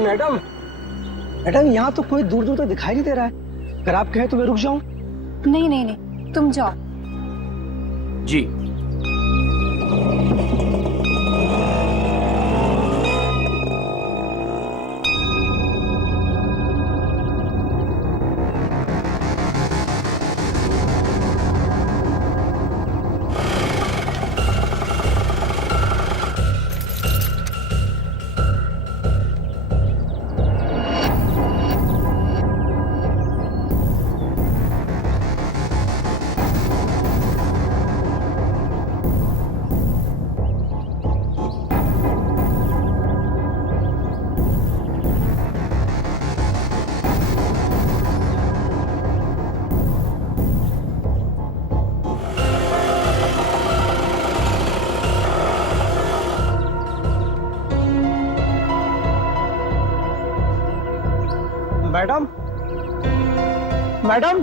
Madam, madam यहाँ तो कोई दूर दूर तक दिखाई नहीं दे रहा है। अगर आप कहें तो मैं रुक जाऊं? नहीं नहीं नहीं, तुम जाओ। जी। मैडम, मैडम,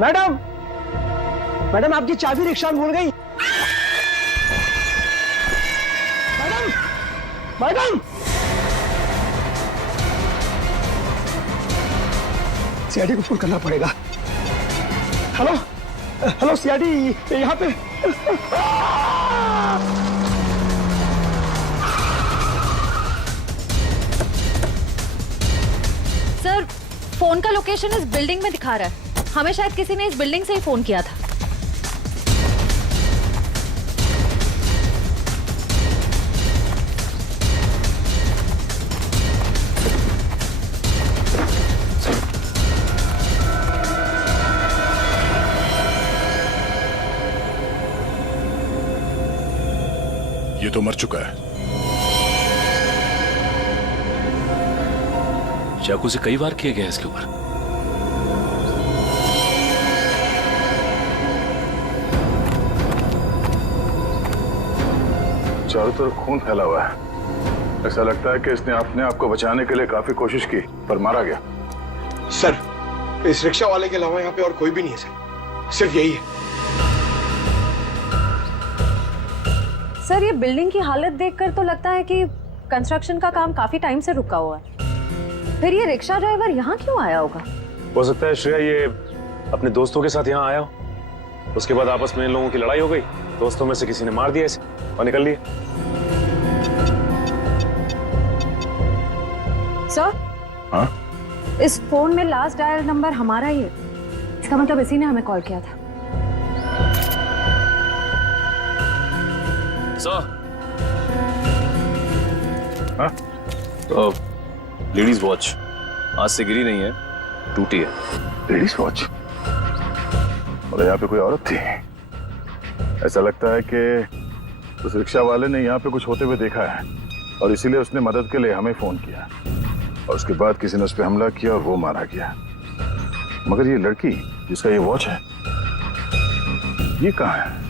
मैडम, मैडम आपकी चाबी रिक्शा में भूल गई। मैडम, मैडम, सीआईडी को फोन करना पड़ेगा। हेलो, हेलो सीआईडी, यहाँ पे। सर, फोन का लोकेशन इस बिल्डिंग में दिखा रहा है। हमें शायद किसी ने इस बिल्डिंग से ही फोन किया था। ये तो मर चुका है। चाकू से कई बार किया गया इसके ऊपर। चारों तरफ खून फैला हुआ है। ऐसा लगता है कि इसने अपने आप को बचाने के लिए काफी कोशिश की पर मारा गया। सर, इस रिक्शा वाले के अलावा यहाँ पे और कोई भी नहीं है सर, सिर्फ यही है। सर, ये बिल्डिंग की हालत देखकर तो लगता है कि कंस्ट्रक्शन का काम काफी टाइम से रुका हुआ है। फिर ये रिक्शा ड्राइवर यहाँ क्यों आया होगा? हो सकता है श्रेया ये अपने दोस्तों के साथ यहाँ आया हो। उसके बाद आपस में इन लोगों की लड़ाई हो गई, दोस्तों में से किसी ने मार दिया इसे और निकल लिए। सर, हाँ? इस फोन में लास्ट डायल नंबर हमारा ही है। इसका मतलब इसी ने हमें कॉल किया था। लेडीज वॉच आज से गिरी नहीं है, टूटी है। Ladies watch? और यहाँ पे कोई औरत थी। ऐसा लगता है कि उस रिक्शा वाले ने यहाँ पे कुछ होते हुए देखा है और इसीलिए उसने मदद के लिए हमें फोन किया और उसके बाद किसी ने उस पर हमला किया और वो मारा गया। मगर ये लड़की जिसका ये वॉच है, ये कहाँ है?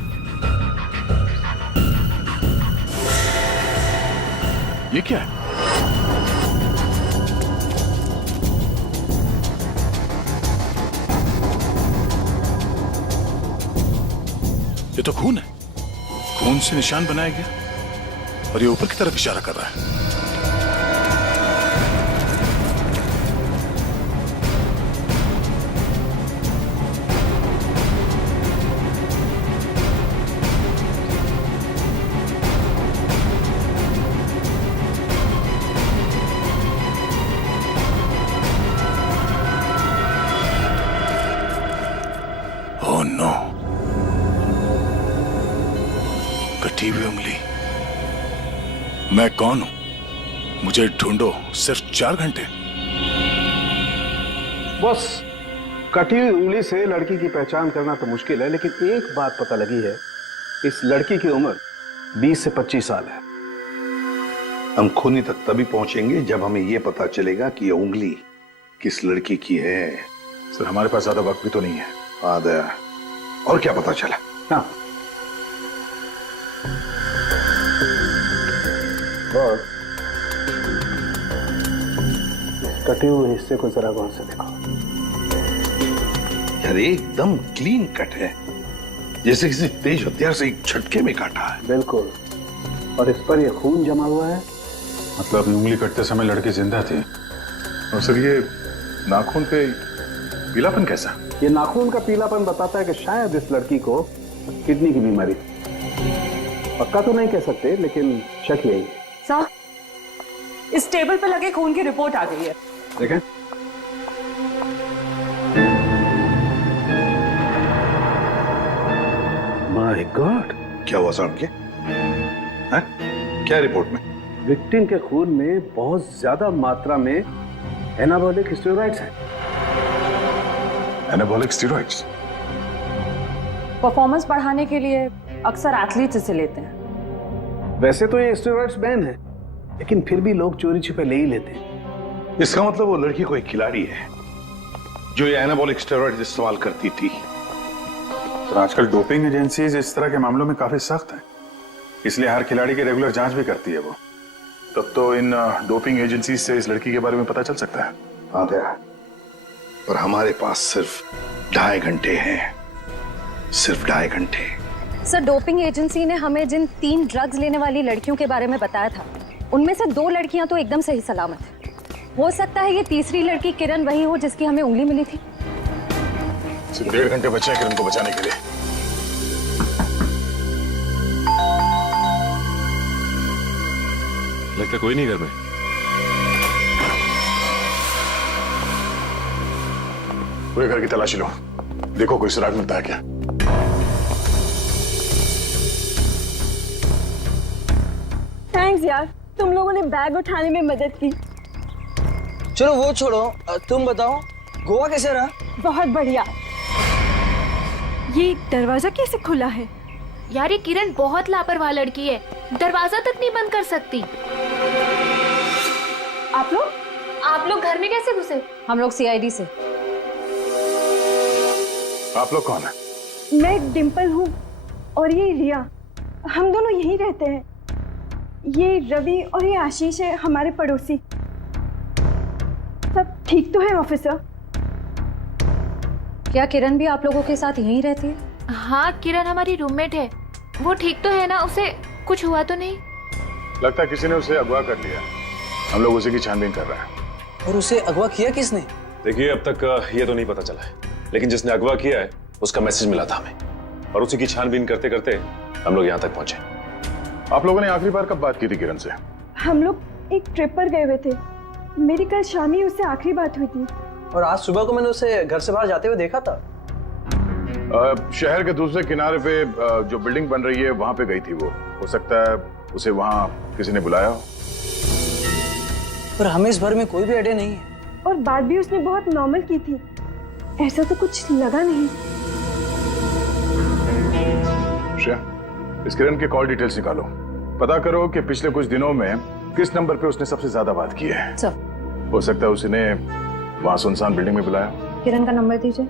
ये क्या है? ये तो खून है। खून से निशान बनाया गया और ये ऊपर की तरफ इशारा कर रहा है। ओह नो, कटी हुई उंगली। मैं कौन हूं? मुझे ढूंढो सिर्फ 4 घंटे। बस कटी हुई उंगली से लड़की की पहचान करना तो मुश्किल है, लेकिन एक बात पता लगी है, इस लड़की की उम्र 20 से 25 साल है। हम खूनी तक तभी पहुंचेंगे जब हमें यह पता चलेगा कि यह उंगली किस लड़की की है। सर, हमारे पास ज्यादा वक्त भी तो नहीं है। हाँ दया, और क्या पता चला? हाँ, और कटे हुए हिस्से को जरा गौर से देखो। यार एकदम क्लीन कट है, जैसे किसी तेज हथियार से एक झटके में काटा है। बिल्कुल, और इस पर यह खून जमा हुआ है मतलब उंगली कटते समय लड़की जिंदा थी। और सर ये नाखून पे पीलापन कैसा? ये नाखून का पीलापन बताता है कि शायद इस लड़की को किडनी की बीमारी थी। पक्का तो नहीं कह सकते, लेकिन शक यही है। साहब, इस टेबल पे लगे खून की रिपोर्ट आ गई है। देखें। माय गॉड, क्या हुआ साहब के? हैं? क्या रिपोर्ट में? विक्टिम के खून में बहुत ज्यादा मात्रा में एनाबॉलिक स्टेरॉइड्स हैं। Anabolic steroids? परफॉर्मेंस बढ़ाने के लिए अक्सर एथलीट्स इसे लेते हैं। वैसे तो ये स्टेरॉइड्स बैन है, लेकिन फिर भी लोग चोरी छिपे ले ही लेते हैं। इसका मतलब वो लड़की कोई खिलाड़ी है जो ये एनाबॉलिक स्टेरॉइड इस्तेमाल करती थी। तो आजकल डोपिंग एजेंसीज इस तरह के मामलों में काफी सख्त हैं, इसलिए हर खिलाड़ी की रेगुलर जांच भी करती है वो। तब तो इन डोपिंग एजेंसी से इस लड़की के बारे में पता चल सकता है। हाँ दया, पर हमारे पास सिर्फ 2.5 घंटे हैं, सिर्फ 2.5 घंटे। सर, डोपिंग एजेंसी ने हमें जिन 3 ड्रग्स लेने वाली लड़कियों के बारे में बताया था, उनमें से 2 लड़कियां तो एकदम सही सलामत है। हो सकता है ये तीसरी लड़की किरण वही हो जिसकी हमें उंगली मिली थी। सिर्फ 1.5 घंटे बचे हैं किरण को बचाने के लिए। लगता कोई नहीं घर में। पूरे घर की तलाशी लो, देखो कोई सुराग मिलता है क्या। थैंक्स यार, तुम लोगों ने बैग उठाने में मदद की। चलो वो छोड़ो, तुम बताओ गोवा कैसे रहा? बहुत बढ़िया। ये दरवाजा कैसे खुला है? यार ये किरण बहुत लापरवाह लड़की है, दरवाजा तक नहीं बंद कर सकती। आप लोग घर में कैसे घुसे? हम लोग सीआईडी से। आप लोग कौन है? मैं डिम्पल हूँ और ये रिया, हम दोनों यहीं रहते हैं। ये रवि और ये आशीष है हमारे पड़ोसी। सब ठीक तो है ऑफिसर? क्या किरण भी आप लोगों के साथ यहीं रहती है? हाँ, किरण हमारी रूममेट है। वो ठीक तो है ना? उसे कुछ हुआ तो नहीं? लगता है किसी ने उसे अगवा कर लिया। हम लोग उसी की छानबीन कर रहे हैं। और उसे अगवा किया किसने? देखिए अब तक ये तो नहीं पता चला है, लेकिन जिसने अगवा किया है उसका मैसेज मिला था हमें, और उसी की छानबीन करते करते हम लोग यहाँ तक पहुंचे। आप लोगों ने आखिरी बार कब बात की थी किरण से? हम लोग एक ट्रिप पर गए हुए थे। मेरी कल शाम ही उससे आखिरी बात हुई थी। और आज सुबह को मैंने उसे घर से बाहर जाते हुए देखा था। शहर के दूसरे किनारे पे जो बिल्डिंग बन रही है वहां पे गई थी वो। हो सकता है उसे वहां किसी ने बुलाया हो। पर हमें इस बारे में कोई भी आइडिया नहीं है। और बात भी उसने बहुत नॉर्मल की थी, ऐसा तो कुछ लगा नहीं। श्रेया, इस किरण के कॉल डिटेल्स निकालो, पता करो कि पिछले कुछ दिनों में किस नंबर पे उसने सबसे ज्यादा बात की है। सर, हो सकता है उसने वहां सुनसान बिल्डिंग में बुलाया। किरण का नंबर दीजिए।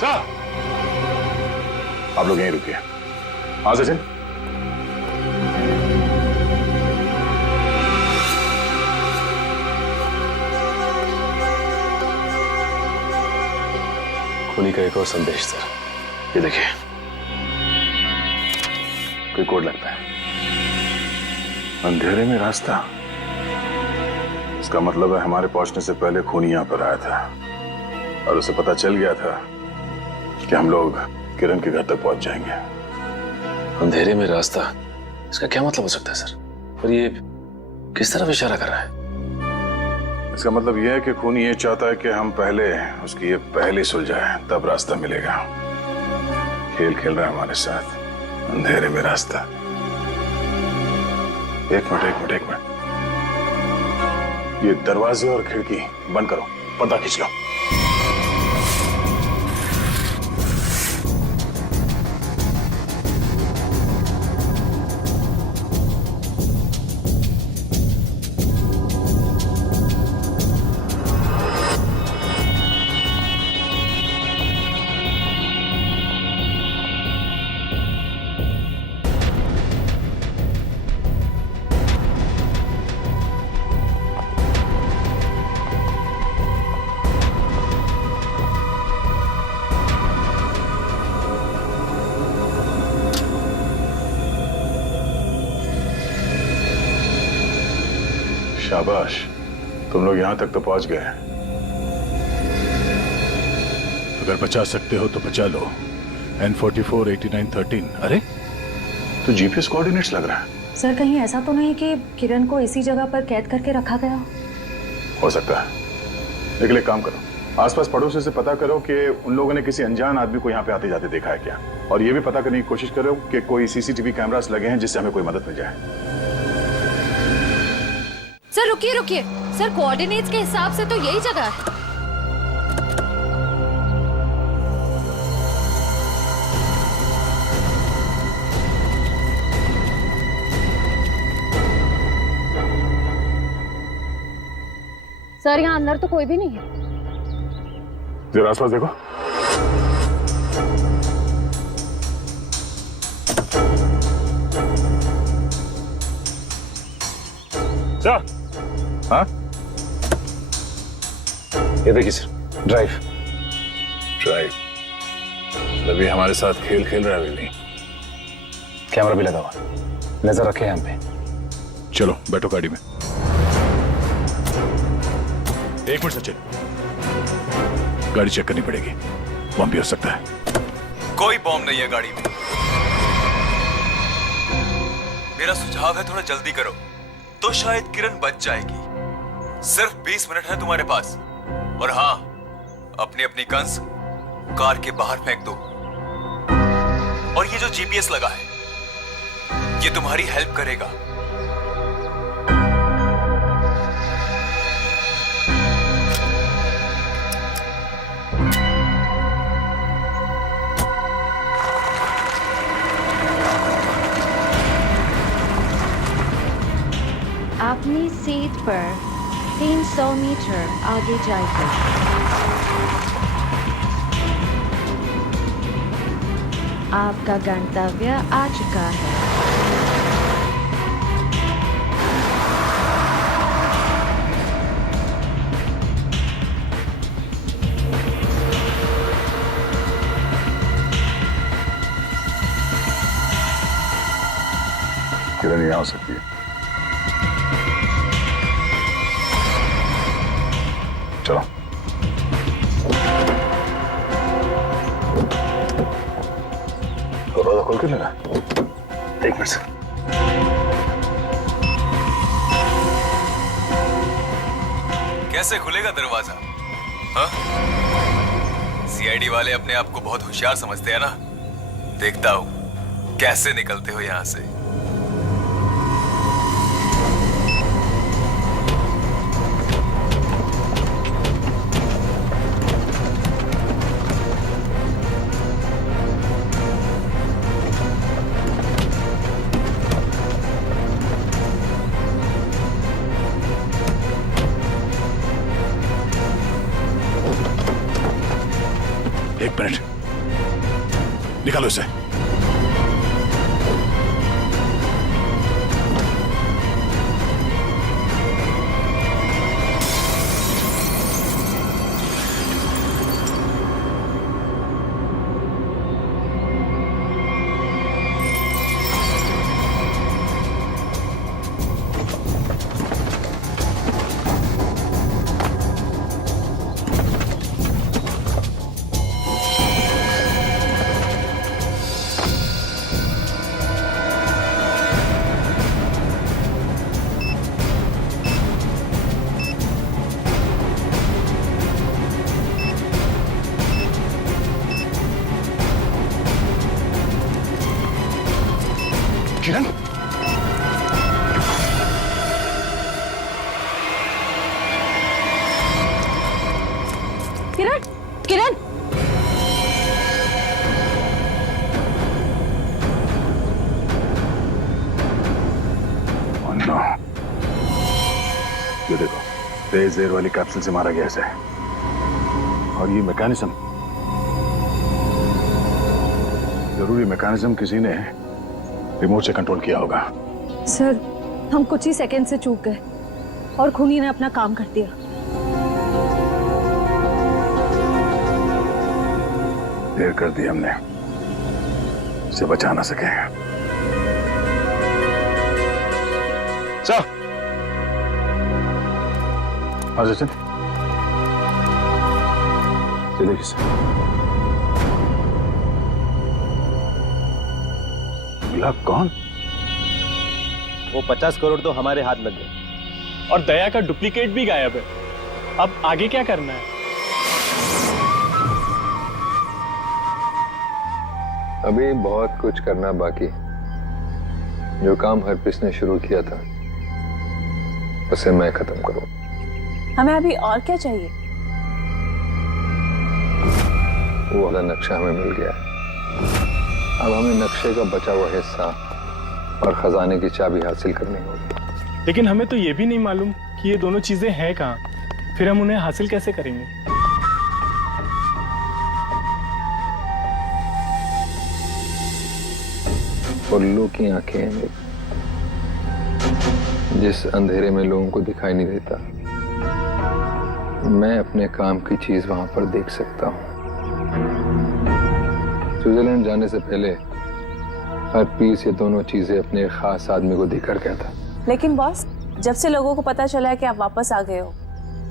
सर, आप लोग यहीं रुकिए। हाँ सचिन। खूनी का एक और संदेश सर, ये देखिए, कोई कोड लगता है। अंधेरे में रास्ता, इसका मतलब है हमारे पहुंचने से पहले खूनी यहां पर आया था और उसे पता चल गया था कि हम लोग किरण के घर तक पहुंच जाएंगे। अंधेरे में रास्ता, इसका क्या मतलब हो सकता है सर? और ये किस तरफ इशारा कर रहा है? इसका मतलब यह है कि खूनी ये चाहता है कि हम पहले उसकी ये पहले सुलझाए, तब रास्ता मिलेगा। खेल खेल रहा है हमारे साथ, अंधेरे में रास्ता। एक मिनट, ये दरवाजे और खिड़की बंद करो, पर्दा खींच लो। शाबाश, तुम लोग यहां तक तो पहुंच गए। अगर बचा सकते हो तो बचा लो। N44 8913। अरे तो जीपीएस कोऑर्डिनेट्स लग रहा है। सर कहीं ऐसा तो नहीं कि किरण को इसी जगह पर कैद करके रखा गया हो सकता है, लेकिन एक काम करो, आसपास पड़ोसी से पता करो कि उन लोगों ने किसी अनजान आदमी को यहाँ पे आते जाते देखा है क्या, और ये भी पता करने की कोशिश करो कि कोई सीसीटीवी कैमरास लगे हैं जिससे हमें कोई मदद मिल जाए। सर रुकिए रुकिए, सर कोऑर्डिनेट्स के हिसाब से तो यही जगह है। सर यहाँ अंदर तो कोई भी नहीं है। जरा आसपास देखो। सर। हाँ, ये देखिए सर, ड्राइव। रवि हमारे साथ खेल खेल रहा है। अभी कैमरा भी लगा हुआ, नजर रखे हैं हम पे। चलो बैठो गाड़ी में। एक मिनट सचिन, गाड़ी चेक करनी पड़ेगी, बम भी हो सकता है। कोई बॉम्ब नहीं है गाड़ी में। मेरा सुझाव है थोड़ा जल्दी करो तो शायद किरण बच जाएगी। सिर्फ 20 मिनट है तुम्हारे पास। और हाँ, अपनी अपनी गन्स कार के बाहर फेंक दो। और ये जो जीपीएस लगा है ये तुम्हारी हेल्प करेगा। अपनी सीट पर 300 मीटर आगे जाइए। आपका गंतव्य आ चुका है। किरण यहाँ हो सकती है। चलो दरवाजा खोल के लेना। एक मिनट से। कैसे खुलेगा दरवाजा? हाँ? सीआईडी वाले अपने आप को बहुत होशियार समझते हैं ना। देखता हूं कैसे निकलते हो यहां से। एक मिनट, निकालो इसे। किरण, किरण, किरण, ये देखो, तेज देर वाली कैप्सूल से मारा गया इसे। और ये मैकेनिज्म, जरूरी मैकेनिज्म किसी ने रिमोट से कंट्रोल किया होगा। सर हम कुछ ही सेकंड से चूक गए और खूनी ने अपना काम कर दिया। देर कर दी हमने, इसे बचा ना सके। सर हाँ सचिन, ये देखिए सर, मिला कौन? वो 50 करोड़ तो हमारे हाथ लग गए और दया का डुप्लीकेट भी गायब है। अब आगे क्या करना है? अभी बहुत कुछ करना बाकी। जो काम हरप्रीत ने शुरू किया था उसे मैं खत्म करूं। हमें अभी और क्या चाहिए? वो वाला नक्शा हमें मिल गया है। अब हमें नक्शे का बचा हुआ हिस्सा और खजाने की चाबी हासिल करनी होगी। लेकिन हमें तो ये भी नहीं मालूम कि ये दोनों चीजें हैं कहाँ। फिर हम उन्हें हासिल कैसे करेंगे? उल्लू की आंखें हैं मेरी। जिस अंधेरे में लोगों को दिखाई नहीं देता, मैं अपने काम की चीज वहां पर देख सकता हूं। स्विट्जरलैंड जाने से पहले हरप्रीत ये दोनों चीजें अपने एक खास आदमी को देकर गया था। लेकिन बॉस, जब से लोगों को पता चला है कि आप वापस आ गए हो,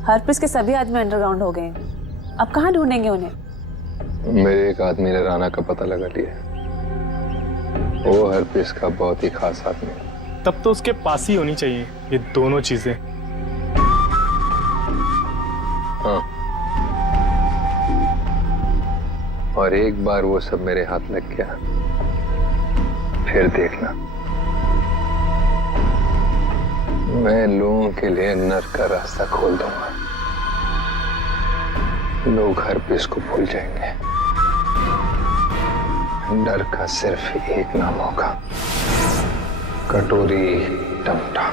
हरप्रीत के सभी आदमी अंडरग्राउंड हो गए हैं। अब कहाँ ढूंढेंगे उन्हें? मेरे एक आदमी ने राना का पता लगा लिया। वो हरप्रीत का बहुत ही खास आदमी है। तब तो उसके पास ही होनी चाहिए ये दोनों चीजें। हाँ, और एक बार वो सब मेरे हाथ लग गया, फिर देखना, मैं लोगों के लिए नर्क का रास्ता खोल दूंगा। लोग हरप्रीत को भूल जाएंगे। डर का सिर्फ एक नाम होगा, कटोरी टमटा।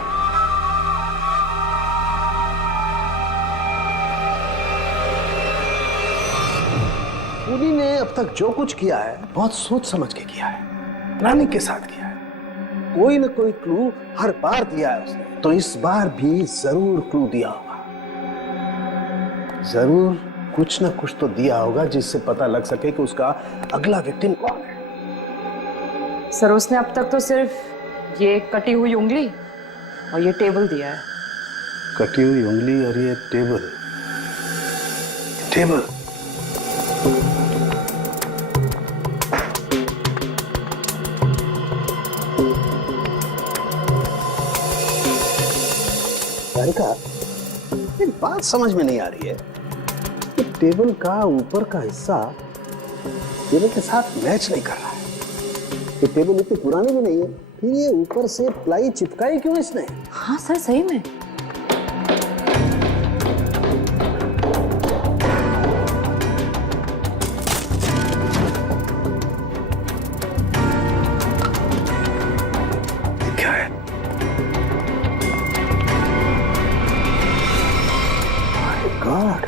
खूनी ने अब तक जो कुछ किया है बहुत सोच समझ के किया है, प्लानिंग के साथ किया है। कोई न कोई क्लू हर बार दिया है उसने, तो इस बार भी जरूर क्लू दिया होगा। जरूर कुछ न कुछ तो दिया होगा जिससे पता लग सके कि उसका अगला विक्टिम कौन है। सर, उसने अब तक तो सिर्फ ये कटी हुई उंगली और ये टेबल दिया है। कटी हुई उंगली और ये टेबल। टेबल का एक बात समझ में नहीं आ रही है कि टेबल का ऊपर का हिस्सा टेबल के साथ मैच नहीं कर रहा है। ये टेबल इतनी पुरानी भी नहीं है, फिर ये ऊपर से प्लाई चिपकाई क्यों इसने? हाँ सर, सही में। क्या है? God.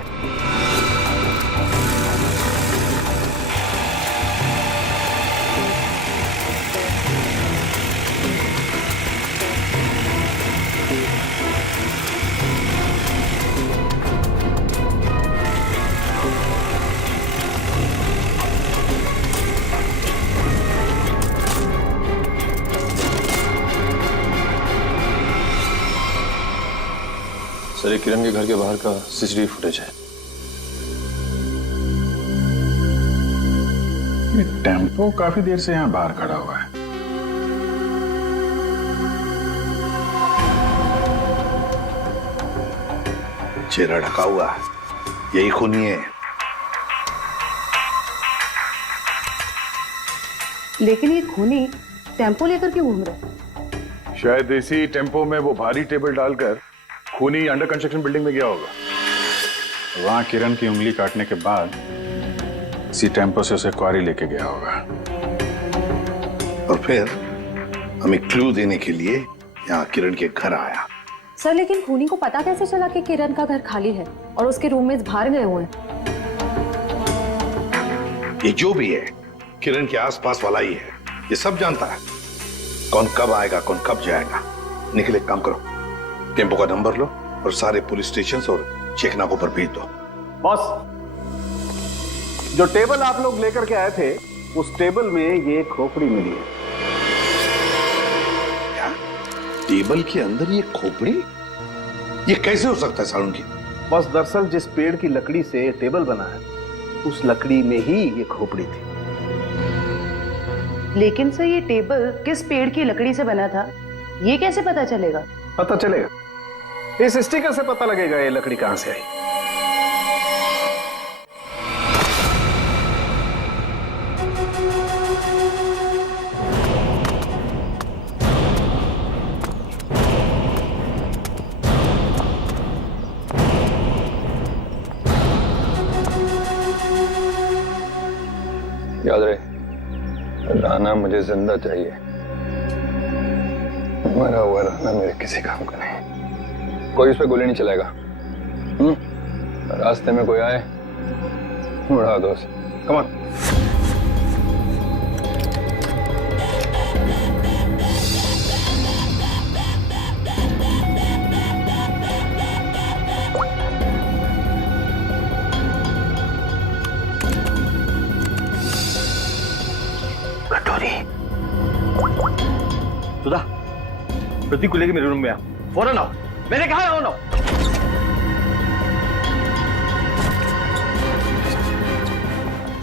सर, ये किरण के घर के बाहर का सीसीटीवी फुटेज है। ये टेम्पो काफी देर से यहाँ बाहर खड़ा हुआ है। चेहरा ढका हुआ है, यही खूनी है। लेकिन ये खूनी टेम्पो लेकर क्यों घूम रहे? शायद इसी टेम्पो में वो भारी टेबल डालकर खूनी अंडर कंस्ट्रक्शन बिल्डिंग में गया होगा। वहां किरण की उंगली काटने के बाद इसी टेम्पो से उसे क्वारी लेके गया होगा। और फिर हमें क्लू देने के लिए यहाँ किरण के घर आया। सर, लेकिन खूनी को पता कैसे चला कि किरण का घर खाली है और उसके रूममेट्स बाहर गए हुए हैं? ये जो भी है किरण के आसपास वाला ही है, ये सब जानता है कौन कब आएगा, कौन कब जाएगा। निकले, काम करो, टेम्पो का नंबर लो और सारे पुलिस स्टेशन और चेकनाकों पर भेज दो। बॉस, जो टेबल आप लोग लेकर के आए थे, उस टेबल में ये खोपड़ी मिली है। क्या? टेबल के अंदर ये खोपड़ी? ये कैसे हो सकता है सारुण की? बस दरअसल जिस पेड़ की लकड़ी से ये टेबल बना है उस लकड़ी में ही ये खोपड़ी थी। लेकिन सर ये टेबल किस पेड़ की लकड़ी से बना था ये कैसे पता चलेगा? पता चलेगा, इस स्टिकर से पता लगेगा ये लकड़ी कहां से आई। याद रहे, राना मुझे जिंदा चाहिए। मरा हुआ राना मेरे किसी काम का नहीं। कोई उस पर गोली नहीं चलाएगा। रास्ते में कोई आए उड़ा दो उसे। Come on. सुधा, प्रतीक को लेके मेरे रूम में आ, फौरन आओ। मैंने कहा आओ ना।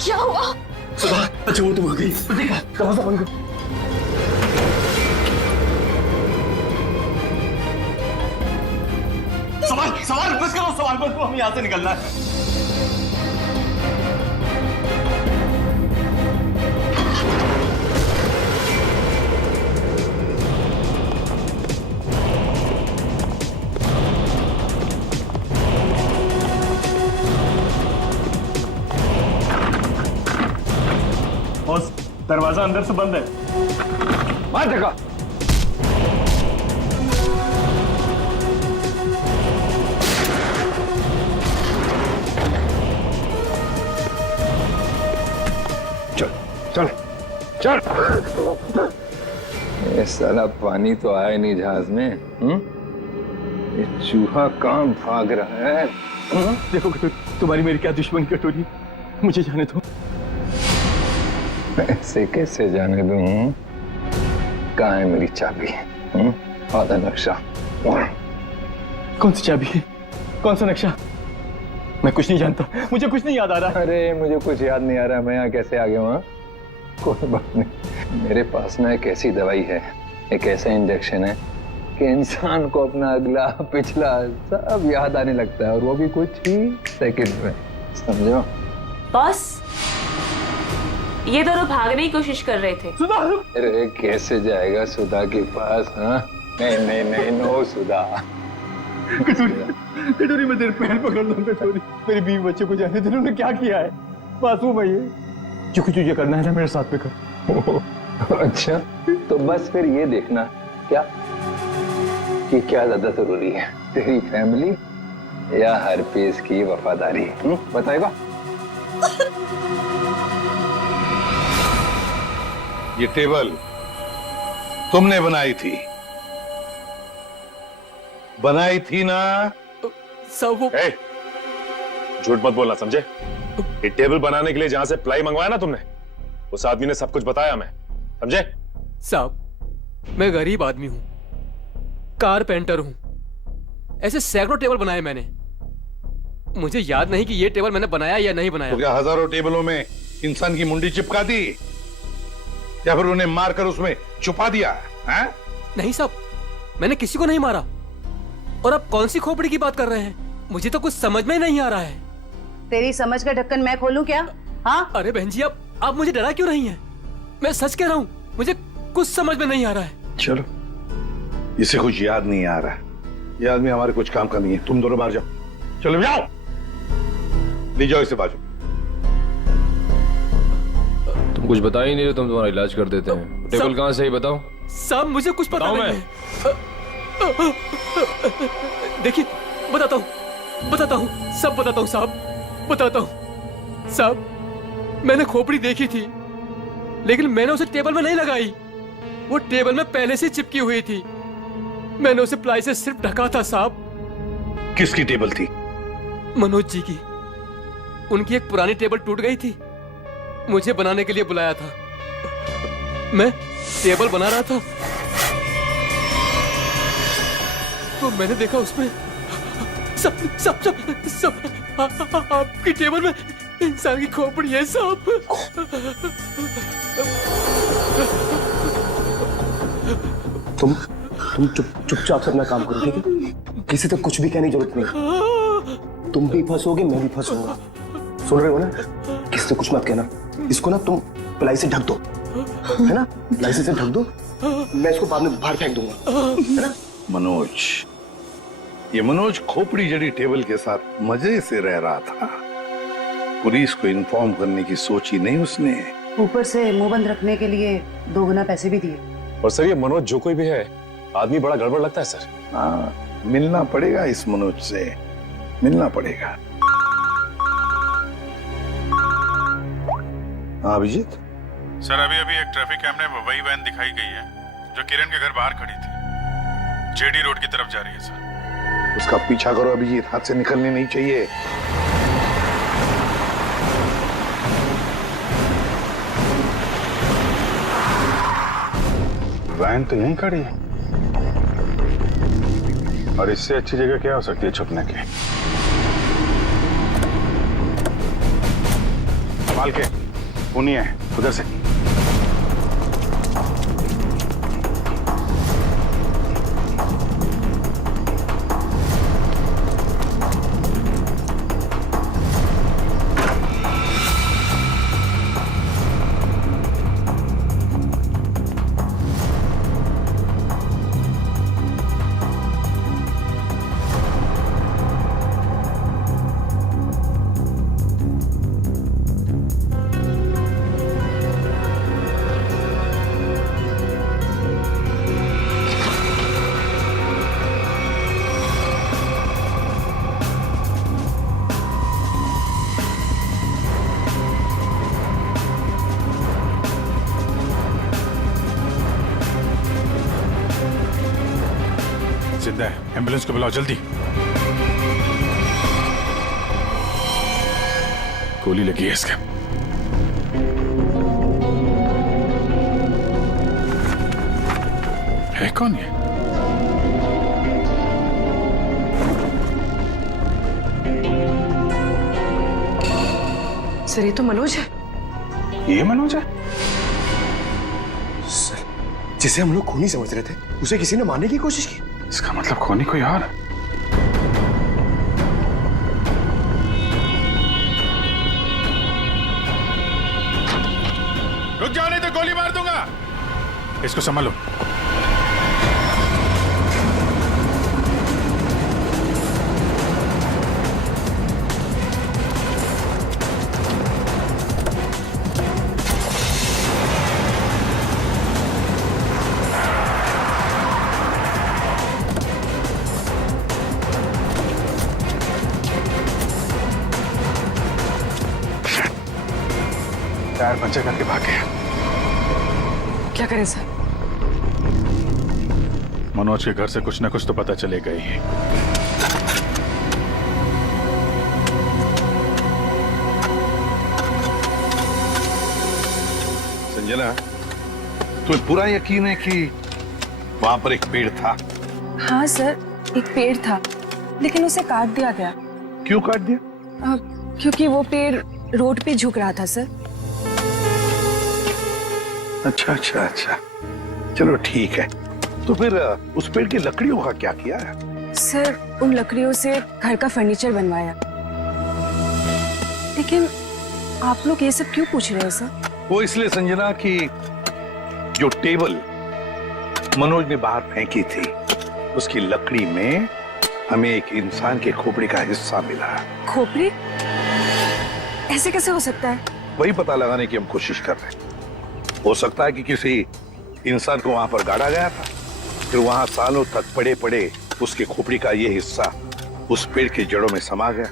क्या हुआ? सुधा, अच्छा वो तुम आ गई। प्रतीक, दरवाजा बंद करो। सवाल बस करो, सवाल बस करो, हमें यहाँ से निकलना है। बॉस, दरवाजा अंदर से बंद है। मार देखा। चल चल चल। ये साला पानी तो आया नहीं जहाज में। ये चूहा कहाँ भाग रहा है? देखो कटोरी, तुम्हारी मेरी क्या दुश्मन कटोरी, मुझे जाने दो। ऐसे कैसे जाने दूं? कहाँ है मेरी चाबी? आधा नक्शा। कौन सी चाबी है? कौन सा नक्शा? मैं कुछ नहीं जानता, मुझे कुछ नहीं याद आ रहा। अरे मुझे कुछ याद नहीं आ रहा, मैं यहाँ कैसे आ गया हूँ? कोई बात नहीं, मेरे पास ना एक ऐसी दवाई है, एक ऐसा इंजेक्शन है कि इंसान को अपना अगला पिछला सब याद आने लगता है, और वो भी कुछ ही सेकंड में। समझो? बॉस, ये दोनों भागने की कोशिश कर रहे थे। सुधा! अरे कैसे जाएगा सुधा के पास? हाँ, नहीं नहीं नहीं, नो सुधा। कटोरी मैं तेरे पैर पकड़ लूं। कटोरी, मेरी बीवी बच्चे को जाने दे। उन्होंने क्या किया है? मासूम है ये। जो कुछ तुझे करना है ना मेरे साथ में कर। अच्छा, तो बस फिर ये देखना क्या कि क्या ज्यादा जरूरी है, तेरी फैमिली या हरपीस की वफादारी? बताएगा? ये टेबल तुमने बनाई थी ना? सब वो झूठ मत बोलना, समझे? ये टेबल बनाने के लिए जहां से प्लाई मंगवाया ना तुमने, उस आदमी ने सब कुछ बताया, मैं समझे? साहब, मैं गरीब आदमी हूं, कारपेंटर हूं, ऐसे सैकड़ों टेबल बनाए मैंने। मुझे याद नहीं कि ये टेबल मैंने बनाया या नहीं बनाया। तो क्या हजारों टेबलों में इंसान की मुंडी चिपका दी या फिर उन्हें मारकर उसमें छुपा दिया है? नहीं साहब, मैंने किसी को नहीं मारा। और आप कौन सी खोपड़ी की बात कर रहे हैं? मुझे तो कुछ समझ में नहीं आ रहा है। तेरी समझ का ढक्कन मैं खोलूं क्या? हाँ? अरे बहन जी, आप मुझे डरा क्यों नहीं है? मैं सच कह रहा हूँ, मुझे कुछ समझ में नहीं आ रहा है। चलो, इसे कुछ याद नहीं आ रहा। ये आदमी हमारे कुछ काम का नहीं है। तुम दोनों बाहर जाओ। चलो जाओ, ले जाओ इसे बाजू। तुम कुछ बता ही नहीं रहे, तुम तुम्हारा इलाज कर देते हैं। टेबल कहाँ से ही बताओ। साहब मुझे कुछ पता नहीं है। देखिए, बताता हूँ, सब बताता हूँ साहब, बताता हूँ। साहब, मैंने खोपड़ी देखी थी, लेकिन मैंने उसे टेबल में नहीं लगाई। वो टेबल में पहले से चिपकी हुई थी। मैंने उसे प्लाई से सिर्फ ढका था साहब। किसकी टेबल थी? मनोज जी की। उनकी एक पुरानी टेबल टूट गई थी, मुझे बनाने के लिए बुलाया था। मैं टेबल बना रहा था तो मैंने देखा उसमें आपकी टेबल में इंसान की खोपड़ी है साहब। तुम चुपचाप से अपना काम करो, ठीक है? किसी तक कुछ भी कहने की जरूरत नहीं। तुम भी फंसोगे, मैं भी फंसूंगा। सुन रहे हो ना? किसी से कुछ मत कहना। इसको ना तुम प्लाई से ढक दो, है ना? प्लाई से ढक दो, मैं इसको बाद में बाहर फेंक दूंगा, है ना? मनोज, ये मनोज खोपड़ी जड़ी टेबल के साथ मजे से रह रहा था। पुलिस को इन्फॉर्म करने की सोची नहीं उसने। ऊपर से मुंह बंद रखने के लिए 2 गुना पैसे भी दिए। और सर ये मनोज जो कोई भी है, आदमी बड़ा गड़बड़ लगता है सर। हाँ, मिलना पड़ेगा इस मनोज से, मिलना पड़ेगा। हाँ अभिजीत। सर अभी एक ट्रैफिक कैमरे में वही वैन दिखाई गई है जो किरण के घर बाहर खड़ी थी। जेडी रोड की तरफ जा रही है सर। उसका पीछा करो अभिजीत, हाथ से निकलने नहीं चाहिए। वैन तो यहीं खड़ी है और इससे अच्छी जगह क्या हो सकती है छुपने की। संभाल के, सुनिए उधर से। जिंदा है, एम्बुलेंस को बुलाओ जल्दी। गोली लगी है इसके। है कौन ये? सर ये तो मनोज है। ये मनोज है? सर, जिसे हम लोग खूनी समझ रहे थे, उसे किसी ने मारने की कोशिश की। इसका मतलब खूनी कोई और है। रुक जाओ नहीं तो गोली मार दूंगा। इसको संभालो। टायर पंचर करके भाग गया। क्या करें सर? मनोज के घर से कुछ ना कुछ तो पता चलेगा ही। संजना, तुम्हें पूरा यकीन है कि वहां पर एक पेड़ था? हाँ सर, एक पेड़ था, लेकिन उसे काट दिया गया। क्यों काट दिया? क्योंकि वो पेड़ रोड पे झुक रहा था सर। अच्छा अच्छा अच्छा, चलो ठीक है। तो फिर उस पेड़ की लकड़ियों का क्या किया है? सर उन लकड़ियों से घर का फर्नीचर बनवाया। लेकिन आप लोग ये सब क्यों पूछ रहे हैं सर? वो इसलिए संजना कि जो टेबल मनोज ने बाहर फेंकी थी, उसकी लकड़ी में हमें एक इंसान के खोपड़ी का हिस्सा मिला। खोपड़ी? ऐसे कैसे हो सकता है? वही पता लगाने की हम कोशिश कर रहे हैं। हो सकता है कि किसी इंसान को वहां पर गाड़ा गया था, फिर वहां सालों तक पड़े पड़े उसके खोपड़ी का ये हिस्सा उस पेड़ की जड़ों में समा गया,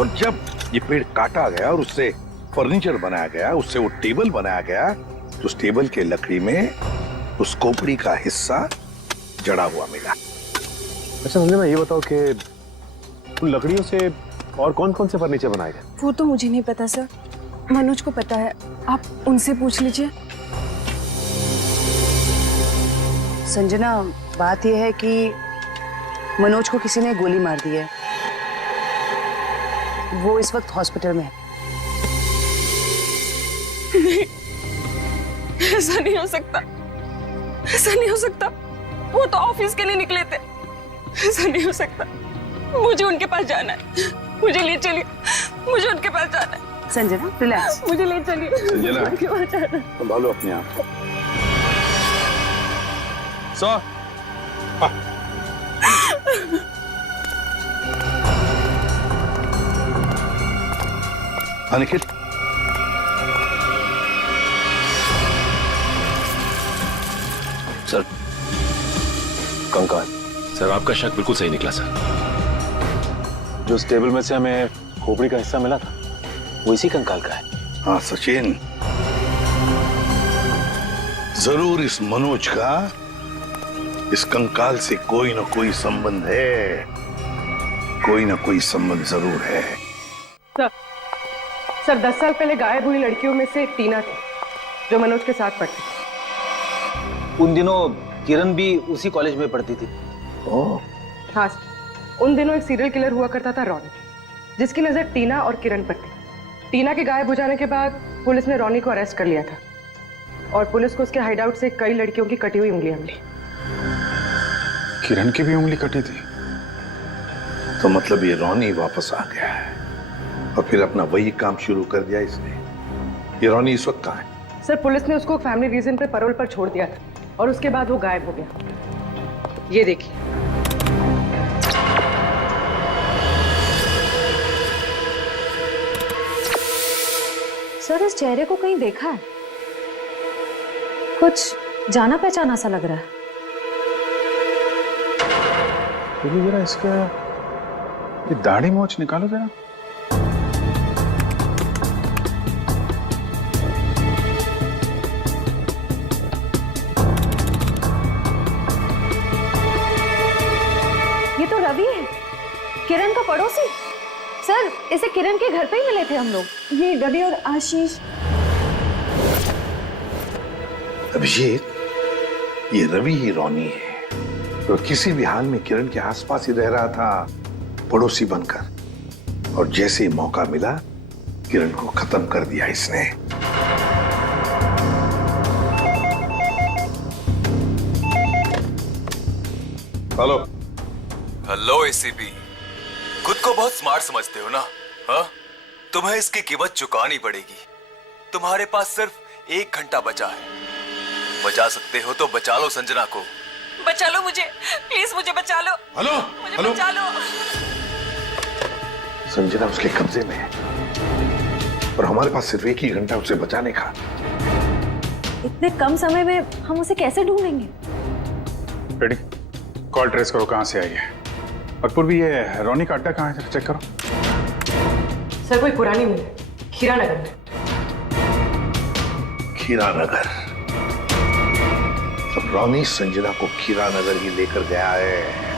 और जब ये पेड़ काटा गया और उससे फर्नीचर बनाया गया, उससे वो टेबल बनाया गया, तो उस टेबल के लकड़ी में उस खोपड़ी का हिस्सा जड़ा हुआ मिला। अच्छा संजना, ये बताओ कि उन लकड़ियों से और कौन कौन से फर्नीचर बनाए गए? वो तो मुझे नहीं पता सर, मनोज को पता है, आप उनसे पूछ लीजिए। संजना, बात यह है कि मनोज को किसी ने गोली मार दी है वो इस वक्त हॉस्पिटल में है। नहीं, ऐसा नहीं हो सकता, ऐसा नहीं हो सकता। वो तो ऑफिस के लिए निकले थे। ऐसा नहीं हो सकता। मुझे उनके पास जाना है। मुझे ले चलिए, मुझे उनके पास जाना है। संजना रिलैक्स। मुझे ले चलिए, संजना, उनके पास जाना है। संभालो अपने आप को। सर निखिल, सर कंकाल। सर आपका शक बिल्कुल सही निकला सर। जो उस टेबल में से हमें खोपड़ी का हिस्सा मिला था वो इसी कंकाल का है। हाँ सचिन, जरूर इस मनोज का इस कंकाल से कोई ना कोई संबंध है, कोई ना कोई संबंध जरूर है। सर 10 साल पहले गायब हुई लड़कियों में से टीना थी, जो मनोज के साथ पढ़ती थी। उन दिनों किरण भी उसी कॉलेज में पढ़ती थी। हाँ सर, उन दिनों एक सीरियल किलर हुआ करता था रॉनी, जिसकी नजर टीना और किरण पर थी। टीना के गायब हो जाने के बाद पुलिस ने रॉनी को अरेस्ट कर लिया था और पुलिस को उसके हाइडआउट से कई लड़कियों की कटी हुई उंगलियां मिली। किरण की भी उंगली कटी थी? तो मतलब ये रॉनी वापस आ गया है और फिर अपना वही काम शुरू कर दिया इसने। ये रॉनी इस वक्त कहाँ है? सर पुलिस ने उसको फैमिली रीजन पे पैरोल पर छोड़ दिया था और उसके बाद वो गायब हो गया। ये देखिए। सर इस चेहरे को कहीं देखा है, कुछ जाना पहचाना सा लग रहा है। तो जरा इसका ये दाढ़ी मोछ निकालो जरा। ये तो रवि है, किरण का पड़ोसी। सर इसे किरण के घर पे ही मिले थे हम लोग। ये रवि और आशीष। अभिषेक, ये रवि ही रॉनी है तो किसी भी हाल में किरण के आसपास ही रह रहा था, पड़ोसी बनकर। और जैसे ही मौका मिला किरण को खत्म कर दिया इसने। हेलो हेलो एसीपी, खुद को बहुत स्मार्ट समझते हो ना? हाँ, तुम्हें इसकी कीमत चुकानी पड़ेगी। तुम्हारे पास सिर्फ 1 घंटा बचा है। बचा सकते हो तो बचा लो संजना को। बचा लो मुझे, प्लीज मुझे बचा लो। हेलो मुझे हेलो, बचा लो। संजना उसके कब्जे में है और हमारे पास सिर्फ 1 ही घंटा उसे बचाने का। इतने कम समय में हम उसे कैसे ढूंढेंगे? रेडी, कॉल ट्रेस करो कहां से आई है। और पूर्वी ये रॉनी का अड्डा कहां है, चेक करो। सर कोई पुरानी मिल, खीरा नगर में। खीरा नगर? अब रॉनी संजना को खीरा नगर ही लेकर गया है।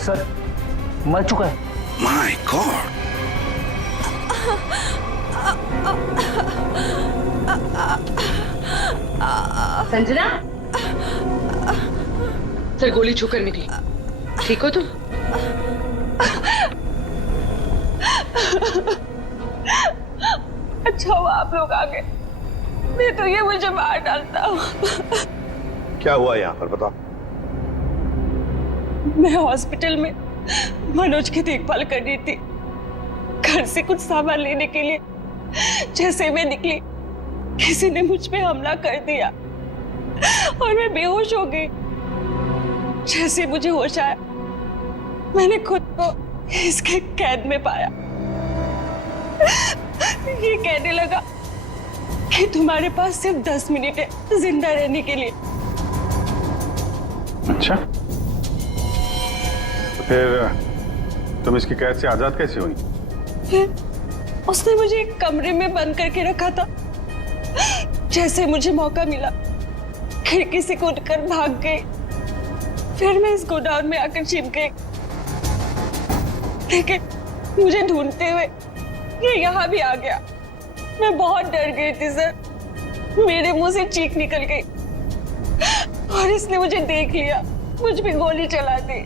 सर मर चुका है। माय गॉड, संजना, सर गोली छूकर निकली। ठीक हो तुम? अच्छा हुआ आप लोग आ गए, नहीं तो ये मुझे मार डालता। क्या हुआ यहाँ पर बताओ। मैं हॉस्पिटल में मनोज की देखभाल कर रही थी। घर से कुछ सामान लेने के लिए जैसे मैं निकली, किसी ने मुझ पे हमला कर दिया और मैं बेहोश हो गई। जैसे मुझे होश आया, मैंने खुद को इसके कैद में पाया। ये कहने लगा कि तुम्हारे पास सिर्फ 10 मिनट है जिंदा रहने के लिए। अच्छा, तो फिर तुम इसकी कैद से आजाद कैसे हुई? फिर उसने मुझे एक कमरे में बंद करके रखा था। जैसे मुझे मौका मिला खिड़की से कूदकर भाग गई। फिर मैं इस गोडाउन में आकर छिप गई, लेकिन मुझे ढूंढते हुए ये यहाँ भी आ गया। मैं बहुत डर गई थी सर, मेरे मुंह से चीख निकल गई और इसने मुझे देख लिया, मुझ पे गोली चला दी।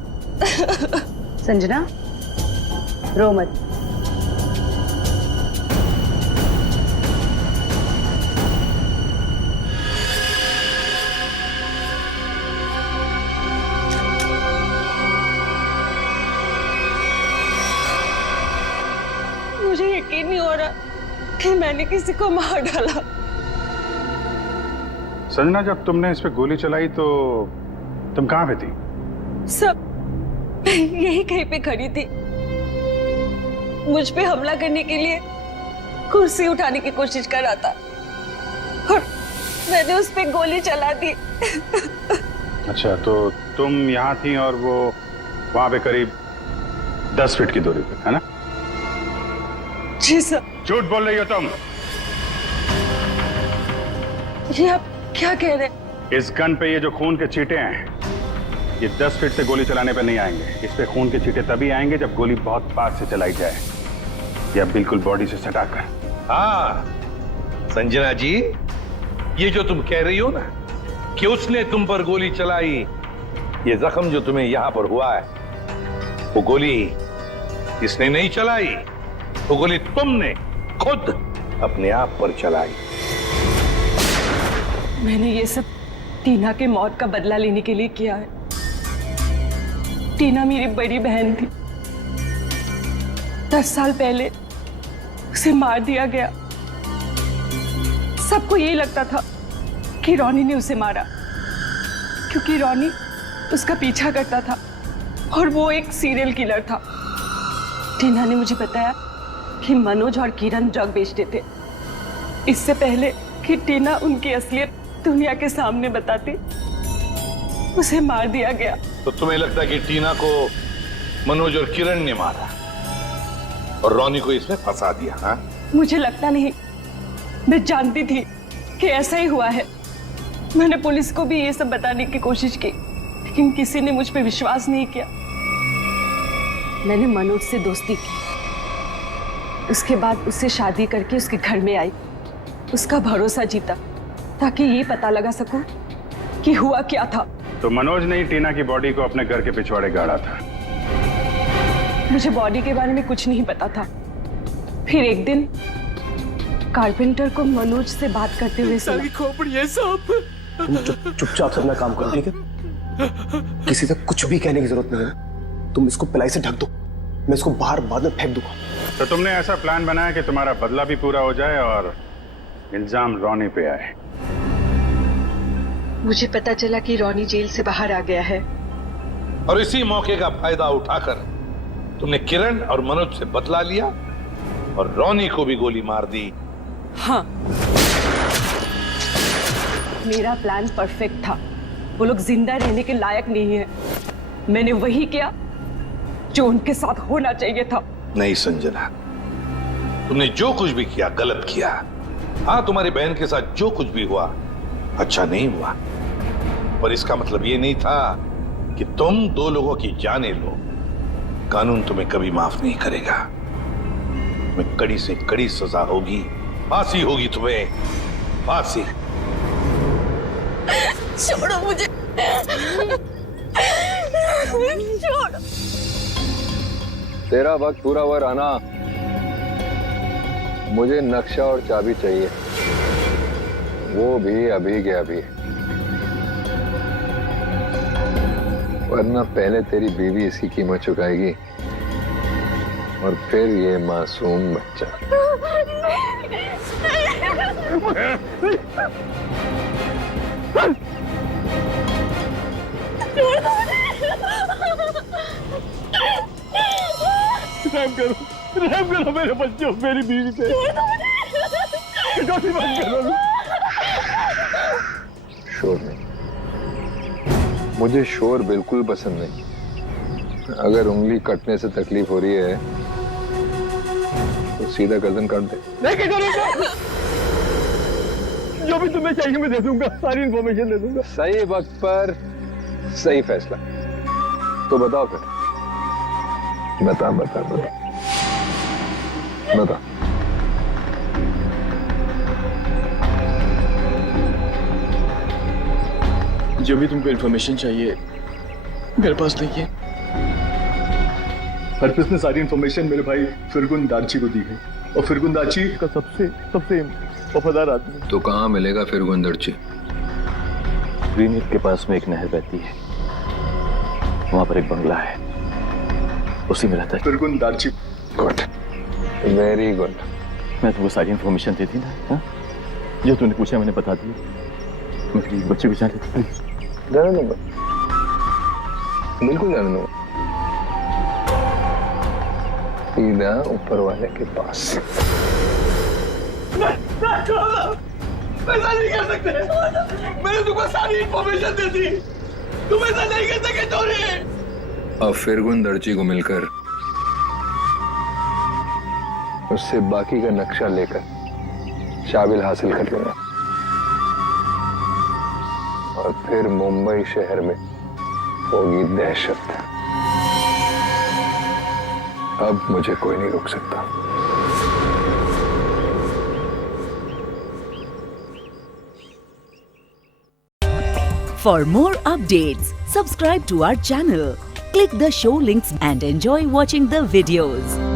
संजना, रो मत। मुझे यकीन नहीं हो रहा कि मैंने किसी को मार डाला। संजना, जब तुमने इस पे गोली चलाई तो तुम कहाँ पे थी? सब यही कहीं पे खड़ी थी। मुझ पे हमला करने के लिए कुर्सी उठाने की कोशिश कर रहा था और मैंने उस पे गोली चला दी। अच्छा, तो तुम यहाँ थी और वो वहां पे करीब 10 फीट की दूरी पे, है ना? जी सर। झूठ बोल रही हो तुम। ये आप क्या कह रहे हैं? इस गन पे ये जो खून के छींटे हैं, ये 10 फीट से गोली चलाने पे नहीं आएंगे। इस पे खून के छींटे तभी आएंगे जब गोली बहुत पास से चलाई जाए या बिल्कुल बॉडी से सटाकर। हाँ संजना जी, ये जो तुम कह रही हो ना कि उसने तुम पर गोली चलाई, ये जख्म जो तुम्हें यहां पर हुआ है, वो गोली इसने नहीं चलाई, वो गोली तुमने खुद अपने आप पर चलाई। मैंने ये सब टीना के मौत का बदला लेने के लिए किया है। टीना मेरी बड़ी बहन थी। 10 साल पहले उसे मार दिया गया। सबको यही लगता था कि रॉनी ने उसे मारा, क्योंकि रॉनी उसका पीछा करता था और वो एक सीरियल किलर था। टीना ने मुझे बताया कि मनोज और किरण ड्रग बेचते थे। इससे पहले कि टीना उनकी असलियत दुनिया के सामने बताती, उसे मार दिया गया। तो तुम्हें लगता है कि टीना को मनोज और किरण ने मारा और रॉनी को इसमें फंसा दिया? हाँ, मुझे लगता नहीं, मैं जानती थी कि ऐसा ही हुआ है। मैंने पुलिस को भी ये सब बताने की कोशिश की, लेकिन किसी ने मुझ पे विश्वास नहीं किया। मैंने मनोज से दोस्ती की, उसके बाद उससे शादी करके उसके घर में आई, उसका भरोसा जीता ताकि ये पता लगा सकूं कि हुआ क्या था। तो मनोज ने ही टीना की बॉडी को अपने घर के पिछवाड़े गाड़ा था। मुझे बॉडी के बारे में कुछ नहीं पता था। फिर एक दिन कारपेंटर को मनोज से बात करते हुए सुना। खोपड़ी है सांप। तुम चुपचाप से अपना काम करो, ठीक है? किसी से कुछ भी कहने की जरूरत नहीं है। तुम इसको पिलाई से ढक दो, मैं इसको बाहर बाद में फेंक दूंगा। तो तुमने ऐसा प्लान बनाया कि तुम्हारा बदला भी पूरा हो जाए और इल्जाम रॉनी पे आए। मुझे पता चला कि रॉनी जेल से बाहर आ गया है और इसी मौके का फायदा उठाकर तुमने किरण और मनोज से बदला लिया और रॉनी को भी गोली मार दी। हाँ, मेरा प्लान परफेक्ट था। वो लोग जिंदा रहने के लायक नहीं है। मैंने वही किया जो उनके साथ होना चाहिए था। नहीं संजना, तुमने जो कुछ भी किया गलत किया। हाँ, तुम्हारी बहन के साथ जो कुछ भी हुआ अच्छा नहीं हुआ, पर इसका मतलब ये नहीं था कि तुम 2 लोगों की जानें लो। कानून तुम्हें कभी माफ नहीं करेगा। तुम्हें कड़ी से कड़ी सजा होगी, फांसी होगी तुम्हें, फांसी। छोड़ो मुझे, छोड़ो। तेरा वक्त पूरा हुआ राना, मुझे नक्शा और चाबी चाहिए, वो भी अभी के अभी, वरना पहले तेरी बीवी इसकी कीमत चुकाएगी और फिर ये मासूम बच्चा। रहम करो मेरे बच्चों, मेरी बीवी पे। शोर नहीं, मुझे शोर बिल्कुल पसंद नहीं। अगर उंगली कटने से तकलीफ हो रही है तो सीधा गर्दन काट दे। नहीं कटोरे, जो भी तुम्हें चाहिए मैं दे दूंगा, सारी इंफॉर्मेशन दे दूंगा। सही वक्त पर सही फैसला। तो बताओ फिर, बता बता बता बता। जो भी तुमको इंफॉर्मेशन चाहिए मेरे पास नहीं है। हरप्रीत ने सारी इंफॉर्मेशन मेरे भाई फिरगुन दार्ची को दी है, और फिरगुन दार्ची का सबसे वफादार आदमी। तो कहाँ मिलेगा फिर गुंदरची? ग्रीन हिल के पास में एक नहर बहती है, वहां पर एक बंगला है, उसी में रहता है फिरगुन दार्ची। Good, very good. मैं तुमको सारी इंफॉर्मेशन दे दी ना, हा? जो तूने पूछा मैंने बता दी। मेरी बच्चे को जाने दे, जाने दूंगा, बिल्कुल जाने दूंगा। सीधा ऊपर वाले के पास। ऐसा नहीं कर सकते, मैंने तुमको सारी इंफॉर्मेशन दे दी, तुम ऐसा नहीं कर सकते चोरी। अब फिरगुन दर्जी को मिलकर उससे बाकी का नक्शा लेकर शाबिल हासिल कर लूंगा, और फिर मुंबई शहर में होगी दहशत। अब मुझे कोई नहीं रोक सकता। For more updates, subscribe to our channel, click the show links and enjoy watching the videos.